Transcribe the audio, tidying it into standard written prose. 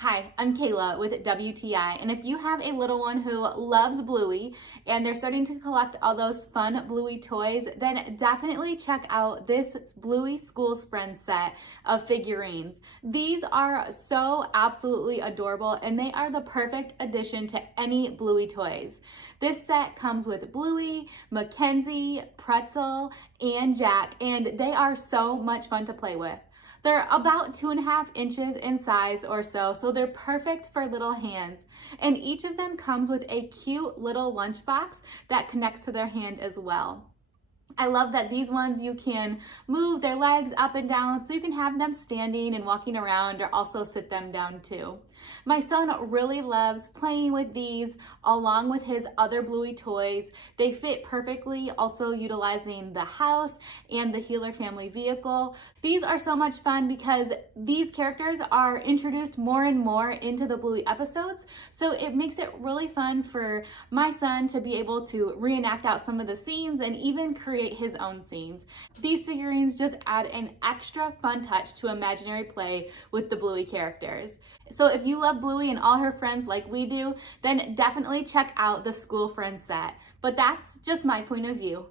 Hi, I'm Kayla with WTI, and if you have a little one who loves Bluey and they're starting to collect all those fun Bluey toys, then definitely check out this Bluey School Friends set of figurines. These are so absolutely adorable and they are the perfect addition to any Bluey toys. This set comes with Bluey, Mackenzie, Pretzel, and Jack, and they are so much fun to play with. They're about 2.5 inches in size or so, so they're perfect for little hands. And each of them comes with a cute little lunchbox that connects to their hand as well. I love that these ones you can move their legs up and down so you can have them standing and walking around, or also sit them down too. My son really loves playing with these along with his other Bluey toys. They fit perfectly, also utilizing the house and the Healer family vehicle. These are so much fun because these characters are introduced more and more into the Bluey episodes, so it makes it really fun for my son to be able to reenact out some of the scenes and even create his own scenes. These figurines just add an extra fun touch to imaginary play with the Bluey characters. So if you love Bluey and all her friends like we do, then definitely check out the School Friends set. But that's just my point of view.